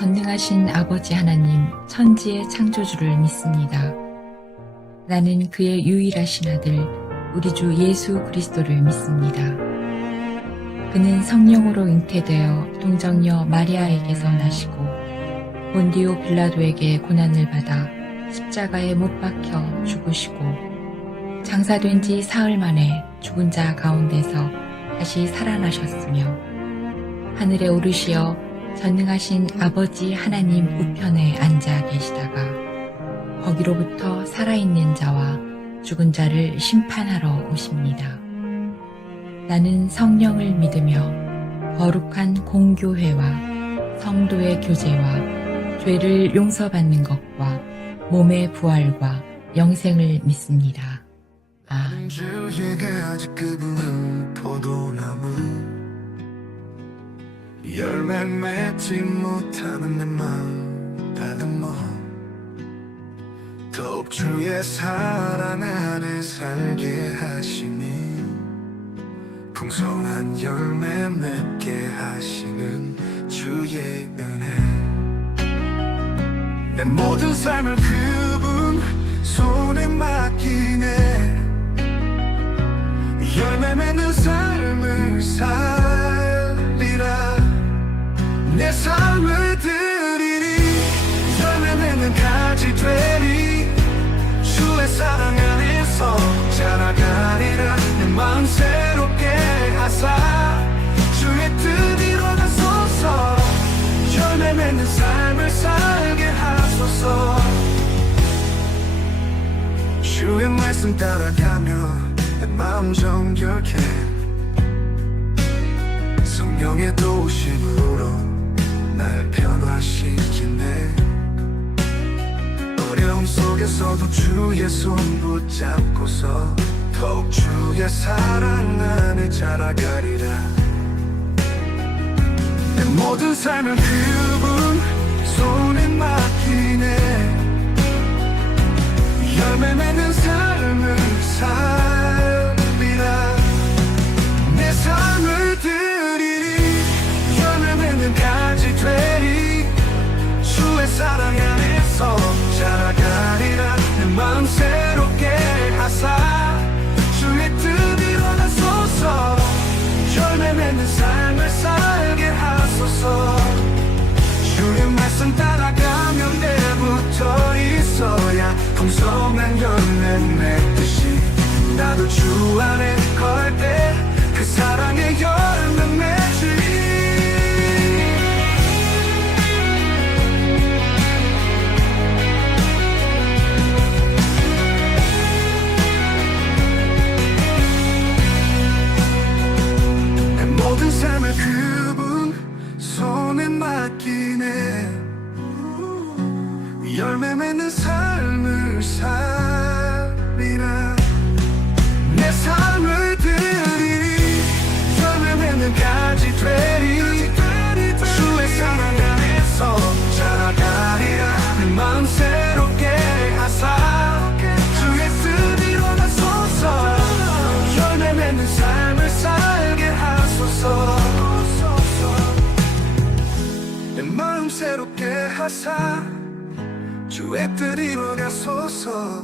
전능하신 아버지 하나님 천지의 창조주를 믿습니다. 나는 그의 유일하신 아들 우리 주 예수 그리스도를 믿습니다. 그는 성령으로 잉태되어 동정녀 마리아에게서 나시고 본디오 빌라도에게 고난을 받아 십자가에 못 박혀 죽으시고 장사된 지 사흘 만에 죽은 자 가운데서 다시 살아나셨으며 하늘에 오르시어 전능하신 아버지 하나님 우편에 앉아 계시다가 거기로부터 살아있는 자와 죽은 자를 심판하러 오십니다. 나는 성령을 믿으며 거룩한 공교회와 성도의 교제와 죄를 용서받는 것과 몸의 부활과 영생을 믿습니다. 주에게 아직 그분은 포도나무 열매 맺지 못하는 내 마음 다듬어 더욱 주의 사랑 안에 살게 하시니 풍성한 열매 맺게 하시는 주의 은혜 내 모든 삶을 그분 손에 맡기네 열매 맺는 삶을 살리라 내 삶을 드리리 열매 맺는 가지 되리 주의 사랑 안에서 자라가리라 내 마음 새롭게 하사 주의 뜻 이루어가소서 열매 맺는 삶을 살게 하소서 주의 말씀 따라가며 내 마음 정결케 성령의 도우심으로 날 변화시키네 어려움 속에서도 주의 손 붙잡고서 더욱 주의 사랑 안에 자라가리라 내 모든 삶을 그분 손에 맡기네 열매 맺는 삶을 살리라 내 삶을 드리리 열매 맺는 가지 되리 주의 사랑 안에서 자라가리라 내 마음 새롭게 하사 주의 뜻 이루어가소서 열매 맺는 삶을 살게 하소서 주의 말씀 따라가면 내부터 있어야 풍성한 열매 맺듯이 나도 주 안에 걸 때 그 사랑의 열매 맺으리 내 모든 삶을 그분 손에 맡기네 열매 맺는 삶을 살리라 내 삶을 드리리 열매 맺는 가지 되리 주의 사랑 안에서 자라가리라 내 마음 새롭게 하사 주의 뜻 이루어가소서 열매 맺는 삶을 살게 하소서 내 마음 새롭게 하사 주의 뜻 이루어가소서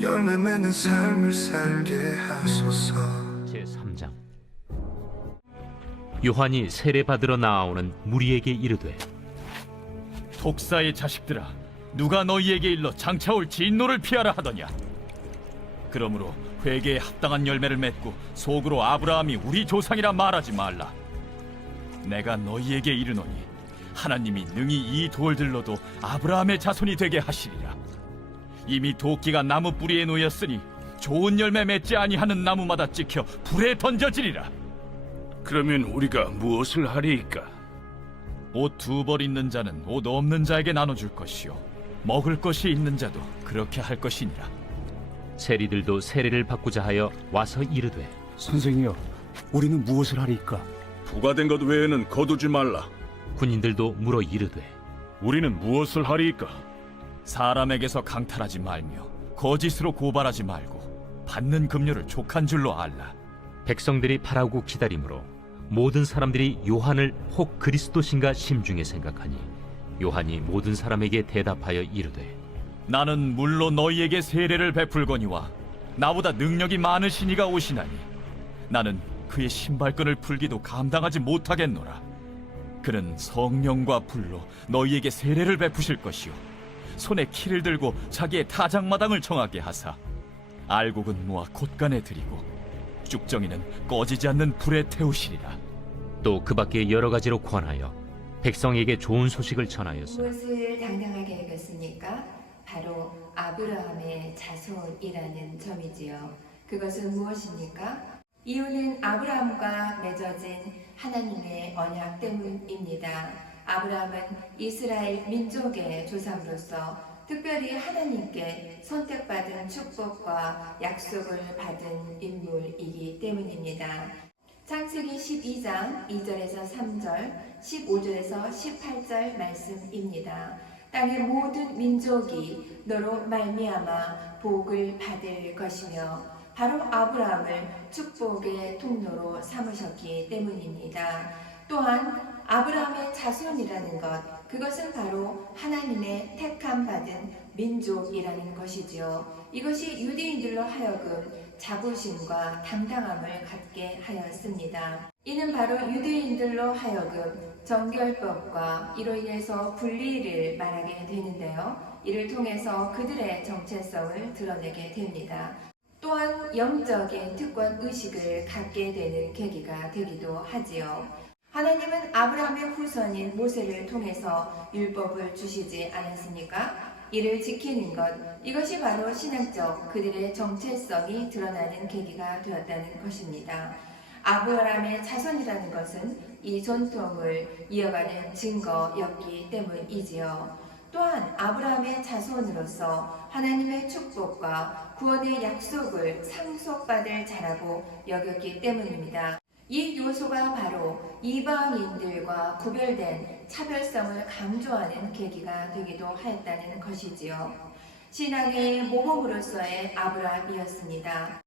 열매 맺는 삶을 살게 하소서 제3장 요한이 세례받으러 나아오는 무리에게 이르되 독사의 자식들아 누가 너희에게 일러 장차올 진노를 피하라 하더냐 그러므로 회개에 합당한 열매를 맺고 속으로 아브라함이 우리 조상이라 말하지 말라 내가 너희에게 이르노니 하나님이 능히 이 돌들로도 아브라함의 자손이 되게 하시리라 이미 도끼가 나무 뿌리에 놓였으니 좋은 열매 맺지 아니하는 나무마다 찍혀 불에 던져지리라 그러면 우리가 무엇을 하리이까? 옷 2벌 있는 자는 옷 없는 자에게 나눠줄 것이요 먹을 것이 있는 자도 그렇게 할 것이니라 세리들도 세례를 받고자 하여 와서 이르되 선생이여, 우리는 무엇을 하리이까? 부과된 것 외에는 거두지 말라. 군인들도 물어 이르되 우리는 무엇을 하리이까? 사람에게서 강탈하지 말며 거짓으로 고발하지 말고 받는 급료를 족한 줄로 알라 백성들이 바라고 기다림으로 모든 사람들이 요한을 혹 그리스도신가 심중에 생각하니 요한이 모든 사람에게 대답하여 이르되 나는 물로 너희에게 세례를 베풀거니와 나보다 능력이 많으신 이가 오시나니 나는 그의 신발끈을 풀기도 감당하지 못하겠노라. 그는 성령과 불로 너희에게 세례를 베푸실 것이요 손에 키를 들고 자기의 타작마당을 정하게 하사 알곡은 모아 곳간에 들이고 쭉정이는 꺼지지 않는 불에 태우시리라. 또 그 밖에 여러 가지로 권하여 백성에게 좋은 소식을 전하였으나 무엇을 당당하게 여겼습니까? 바로 아브라함의 자손이라는 점이지요. 그것은 무엇입니까? 이유는 아브라함과 맺어진 하나님의 언약 때문입니다. 아브라함은 이스라엘 민족의 조상으로서 특별히 하나님께 선택받은 축복과 약속을 받은 인물이기 때문입니다. 창세기 12장 2절에서 3절, 15절에서 18절 말씀입니다. 땅의 모든 민족이 너로 말미암아 복을 받을 것이며 바로 아브라함을 축복의 통로로 삼으셨기 때문입니다. 또한 아브라함의 자손이라는 것, 그것은 바로 하나님의 택함 받은 민족이라는 것이지요. 이것이 유대인들로 하여금 자부심과 당당함을 갖게 하였습니다. 이는 바로 유대인들로 하여금 정결법과 이로 인해서 분리를 말하게 되는데요. 이를 통해서 그들의 정체성을 드러내게 됩니다. 또한 영적인 특권 의식을 갖게 되는 계기가 되기도 하지요. 하나님은 아브라함의 후손인 모세를 통해서 율법을 주시지 않았습니까? 이를 지키는 것, 이것이 바로 신앙적 그들의 정체성이 드러나는 계기가 되었다는 것입니다. 아브라함의 자손이라는 것은 이 전통을 이어가는 증거였기 때문이지요. 또한 아브라함의 자손으로서 하나님의 축복과 구원의 약속을 상속받을 자라고 여겼기 때문입니다. 이 요소가 바로 이방인들과 구별된 차별성을 강조하는 계기가 되기도 하였다는 것이지요. 신앙의 모범으로서의 아브라함이었습니다.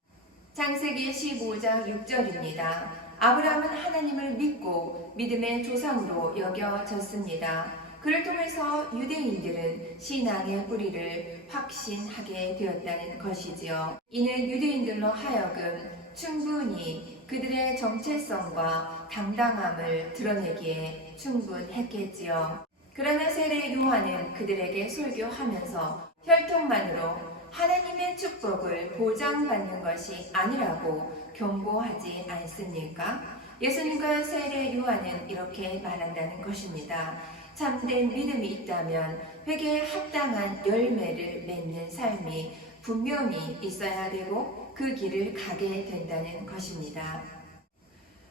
창세기 15장 6절입니다. 아브라함은 하나님을 믿고 믿음의 조상으로 여겨졌습니다. 그를 통해서 유대인들은 신앙의 뿌리를 확신하게 되었다는 것이지요. 이는 유대인들로 하여금 충분히 그들의 정체성과 당당함을 드러내기에 충분했겠지요. 그러나 세례 요한은 그들에게 설교하면서 혈통만으로 하나님의 축복을 보장받는 것이 아니라고 경고하지 않습니까? 예수님과 세례 요한은 이렇게 말한다는 것입니다. 참된 믿음이 있다면 회개에 합당한 열매를 맺는 삶이 분명히 있어야 되고 그 길을 가게 된다는 것입니다.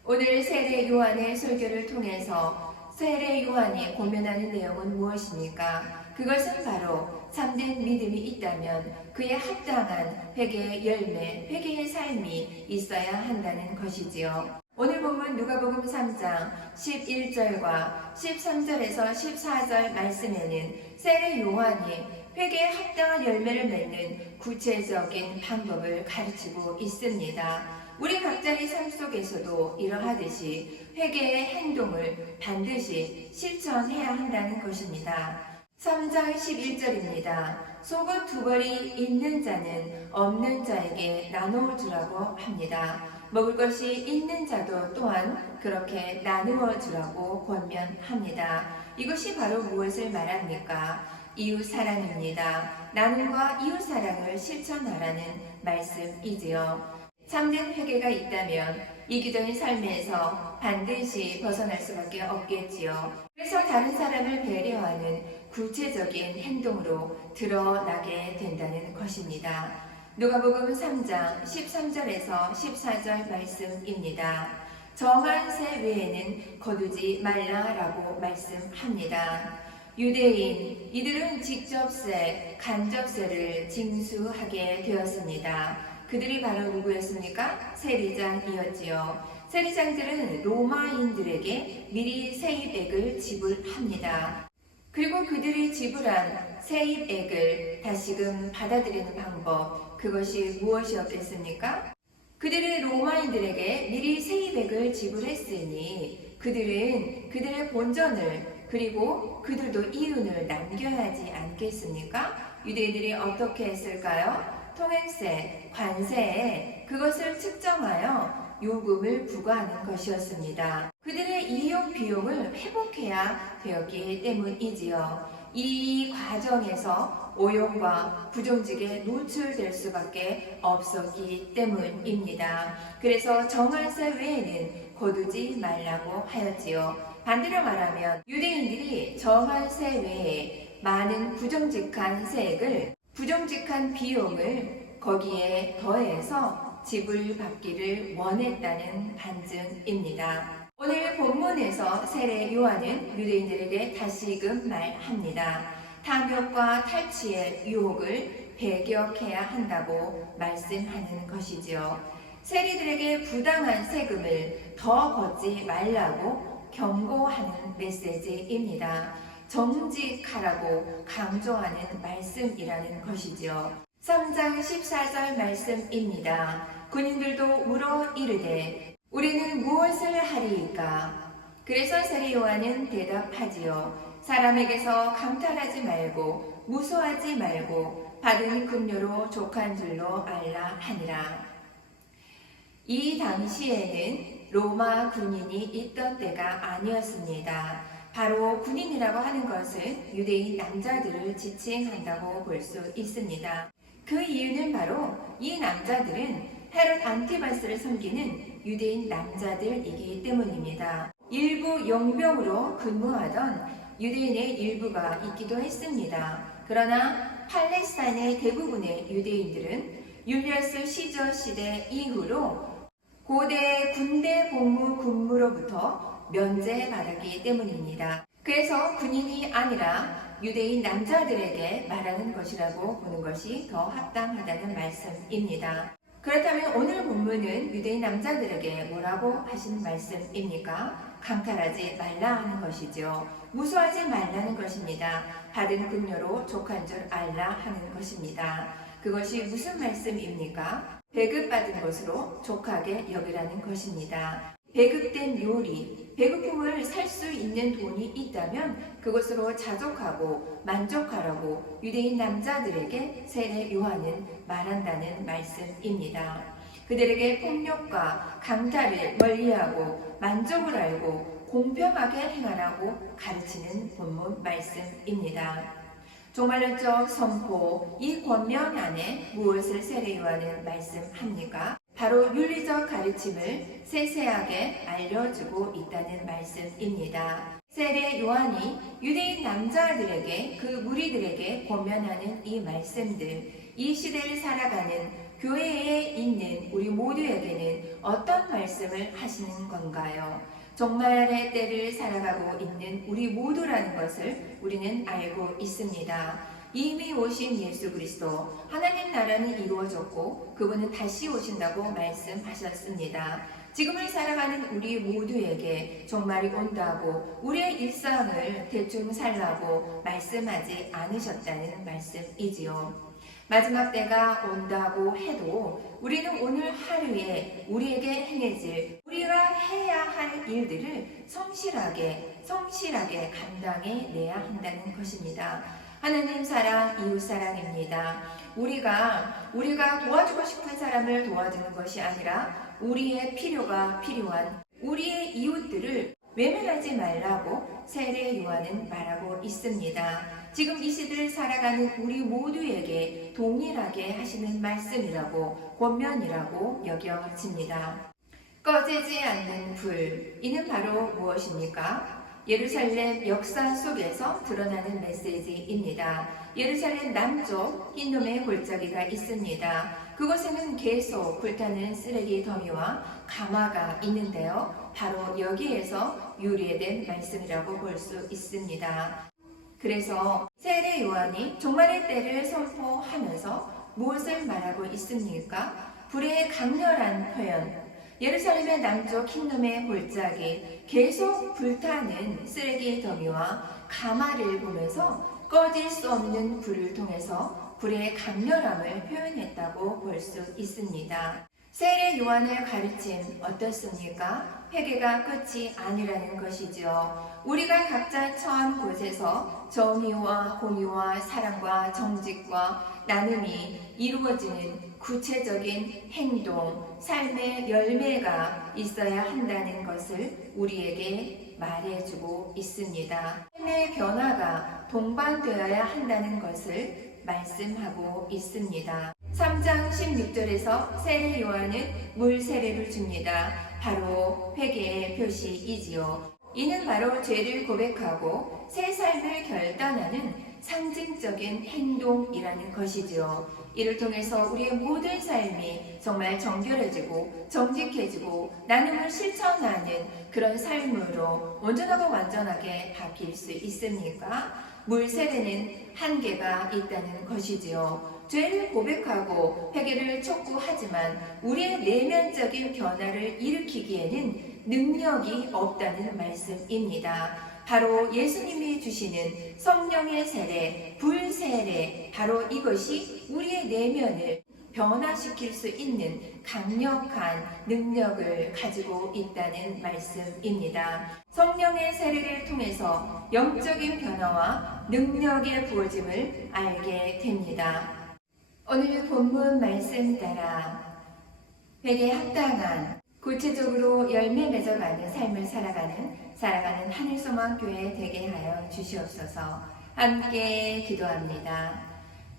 오늘 세례 요한의 설교를 통해서 세례 요한이 고면하는 내용은 무엇입니까? 그것은 바로 참된 믿음이 있다면 그에 합당한 회개의 열매, 회개의 삶이 있어야 한다는 것이지요. 오늘 본문 누가복음 3장 11절과 13절에서 14절 말씀에는 세례 요한이 회개에 합당한 열매를 맺는 구체적인 방법을 가르치고 있습니다. 우리 각자의 삶 속에서도 이러하듯이 회개의 행동을 반드시 실천해야 한다는 것입니다. 3장 11절입니다. 속옷 두 벌이 있는 자는 없는 자에게 나누어 주라고 합니다. 먹을 것이 있는 자도 또한 그렇게 나누어 주라고 권면합니다. 이것이 바로 무엇을 말합니까? 이웃 사랑입니다. 나눔과 이웃 사랑을 실천하라는 말씀이지요. 참된 회개가 있다면 이기적인 삶에서 반드시 벗어날 수밖에 없겠지요. 그래서 다른 사람을 배려하는 구체적인 행동으로 드러나게 된다는 것입니다. 누가복음 3장 13절에서 14절 말씀입니다. 정한 새 외에는 거두지 말라라고 말씀합니다. 유대인 이들은 직접세, 간접세를 징수하게 되었습니다. 그들이 바로 누구였습니까? 세리장이었지요. 세리장들은 로마인들에게 미리 세입액을 지불합니다. 그리고 그들이 지불한 세입액을 다시금 받아들이는 방법, 그것이 무엇이었겠습니까? 그들은 로마인들에게 미리 세이백을 지불했으니 그들은 그들의 본전을 그리고 그들도 이윤을 남겨야 하지 않겠습니까? 유대인들이 어떻게 했을까요? 통행세, 관세에 그것을 측정하여 요금을 부과하는 것이었습니다. 그들의 이용 비용을 회복해야 되었기 때문이지요. 이 과정에서 오용과 부정직에 노출될 수밖에 없었기 때문입니다. 그래서 정한세 외에는 거두지 말라고 하였지요. 반대로 말하면 유대인들이 정한세 외에 많은 부정직한 세액을, 부정직한 비용을 거기에 더해서 지불받기를 원했다는 반증입니다. 오늘 본문에서 세례 요한은 유대인들에게 다시금 말합니다. 탐욕과 탈취의 유혹을 배격해야 한다고 말씀하는 것이지요. 세리들에게 부당한 세금을 더 걷지 말라고 경고하는 메시지입니다. 정직하라고 강조하는 말씀이라는 것이지요. 3장 14절 말씀입니다. 군인들도 물어 이르되 우리는 무엇을 하리이까? 그래서 세례 요한은 대답하지요. 사람에게서 강탈하지 말고 무소하지 말고 받은 급료로 족한 줄로 알라 하니라. 이 당시에는 로마 군인이 있던 때가 아니었습니다. 바로 군인이라고 하는 것은 유대인 남자들을 지칭한다고 볼 수 있습니다. 그 이유는 바로 이 남자들은 헤롯 안티바스를 섬기는 유대인 남자들이기 때문입니다. 일부 용병으로 근무하던 유대인의 일부가 있기도 했습니다. 그러나 팔레스타인의 대부분의 유대인들은 율리어스 시저 시대 이후로 고대 군대 복무 군무로부터 면제받았기 때문입니다. 그래서 군인이 아니라 유대인 남자들에게 말하는 것이라고 보는 것이 더 합당하다는 말씀입니다. 그렇다면 오늘 본문은 유대인 남자들에게 뭐라고 하신 말씀입니까? 강탈하지 말라 하는 것이죠. 무소하지 말라는 것입니다. 받은 급료로 족한 줄 알라 하는 것입니다. 그것이 무슨 말씀입니까? 배급받은 것으로 족하게 여기라는 것입니다. 배급된 요리, 배급품을 살 수 있는 돈이 있다면 그것으로 자족하고 만족하라고 유대인 남자들에게 세례 요한은 말한다는 말씀입니다. 그들에게 폭력과 강탈을 멀리하고 만족을 알고 공평하게 행하라고 가르치는 본문 말씀입니다. 종말론적 선포, 이 권면 안에 무엇을 세례 요한은 말씀합니까? 바로 윤리적 가르침을 세세하게 알려주고 있다는 말씀입니다. 세례 요한이 유대인 남자들에게 그 무리들에게 권면하는 이 말씀들, 이 시대를 살아가는 교회에 있는 우리 모두에게는 어떤 말씀을 하시는 건가요? 종말의 때를 살아가고 있는 우리 모두라는 것을 우리는 알고 있습니다. 이미 오신 예수 그리스도, 하나님 나라는 이루어졌고 그분은 다시 오신다고 말씀하셨습니다. 지금을 살아가는 우리 모두에게 종말이 온다고 우리의 일상을 대충 살라고 말씀하지 않으셨다는 말씀이지요. 마지막 때가 온다고 해도 우리는 오늘 하루에 우리에게 행해질, 우리가 해야 할 일들을 성실하게 감당해 내야 한다는 것입니다. 하나님 사랑, 이웃 사랑입니다. 우리가 도와주고 싶은 사람을 도와주는 것이 아니라 우리의 필요가 필요한 우리의 이웃들을 외면하지 말라고 세례 요한은 말하고 있습니다. 지금 이 시대를 살아가는 우리 모두에게 동일하게 하시는 말씀이라고, 권면이라고 여겨집니다. 꺼지지 않는 불, 이는 바로 무엇입니까? 예루살렘 역사 속에서 드러나는 메시지입니다. 예루살렘 남쪽 흰돔의 골짜기가 있습니다. 그곳에는 계속 불타는 쓰레기 더미와 가마가 있는데요. 바로 여기에서 유래된 말씀이라고 볼 수 있습니다. 그래서 세례 요한이 종말의 때를 선포하면서 무엇을 말하고 있습니까? 불의 강렬한 표현, 예루살렘의 남쪽 흰돔의 골짜기, 계속 불타는 쓰레기 더미와 가마를 보면서 꺼질 수 없는 불을 통해서 불의 강렬함을 표현했다고 볼 수 있습니다. 세례 요한을 가르침 어떻습니까? 회개가 끝이 아니라는 것이지요. 우리가 각자 처한 곳에서 정의와 공의와 사랑과 정직과 나눔이 이루어지는 구체적인 행동, 삶의 열매가 있어야 한다는 것을 우리에게 말해주고 있습니다. 삶의 변화가 동반되어야 한다는 것을 말씀하고 있습니다. 3장 16절에서 세례 요한은 물 세례를 줍니다. 바로 회개의 표시이지요. 이는 바로 죄를 고백하고 새 삶을 결단하는 상징적인 행동이라는 것이지요. 이를 통해서 우리의 모든 삶이 정말 정결해지고 정직해지고 나눔을 실천하는 그런 삶으로 온전하고 완전하게 바뀔 수 있습니까? 물 세례는 한계가 있다는 것이지요. 죄를 고백하고 회개를 촉구하지만 우리의 내면적인 변화를 일으키기에는 능력이 없다는 말씀입니다. 바로 예수님이 주시는 성령의 세례, 불 세례, 바로 이것이 우리의 내면을 변화시킬 수 있는 강력한 능력을 가지고 있다는 말씀입니다. 성령의 세례를 통해서 영적인 변화와 능력의 부어짐을 알게 됩니다. 오늘 본문 말씀 따라 회개에 합당한 구체적으로 열매 맺어가는 삶을 살아가는 하늘소망교회 되게 하여 주시옵소서. 함께 기도합니다.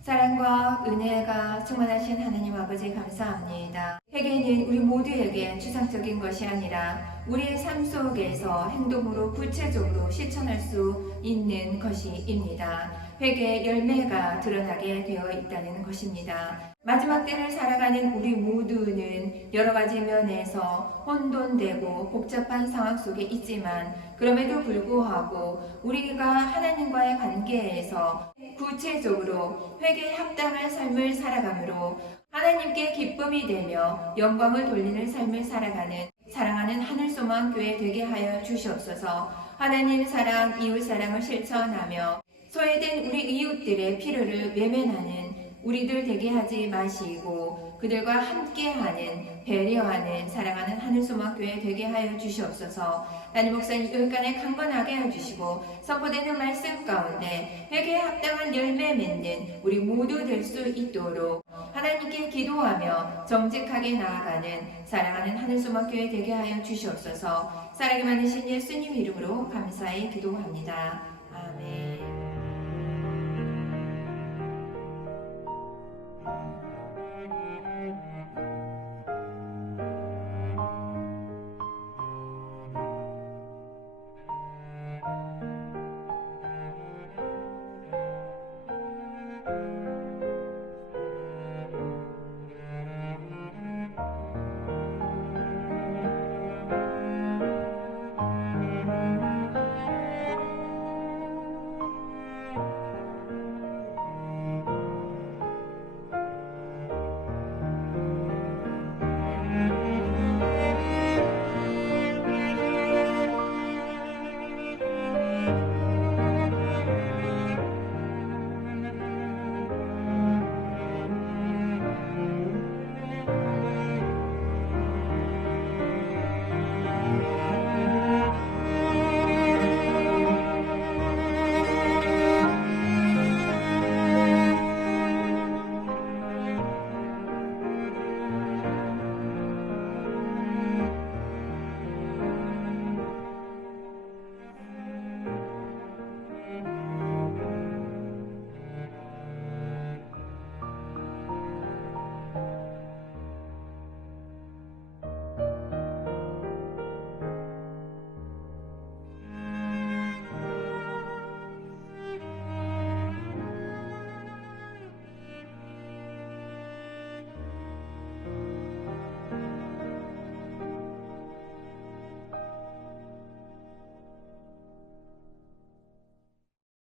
사랑과 은혜가 충만하신 하나님 아버지 감사합니다. 회개는 우리 모두에게 추상적인 것이 아니라 우리의 삶 속에서 행동으로 구체적으로 실천할 수 있는 것입니다. 회개의 열매가 드러나게 되어 있다는 것입니다. 마지막 때를 살아가는 우리 모두는 여러 가지 면에서 혼돈되고 복잡한 상황 속에 있지만 그럼에도 불구하고 우리가 하나님과의 관계에서 구체적으로 회개에 합당한 삶을 살아가므로 하나님께 기쁨이 되며 영광을 돌리는 삶을 살아가는 사랑하는 하늘소망교회 되게 하여 주시옵소서. 하나님 사랑, 이웃 사랑을 실천하며 소외된 우리 이웃들의 필요를 외면하는 우리들 되게 하지 마시고 그들과 함께하는 배려하는 사랑하는 하늘소망교회 되게 하여 주시옵소서. 담임 목사님 여기까지 강건하게 해주시고 선포되는 말씀 가운데 회개에 합당한 열매 맺는 우리 모두 될 수 있도록 하나님께 기도하며 정직하게 나아가는 사랑하는 하늘소망교회 되게 하여 주시옵소서. 사랑이 많으신 예수님 이름으로 감사히 기도합니다. 아멘.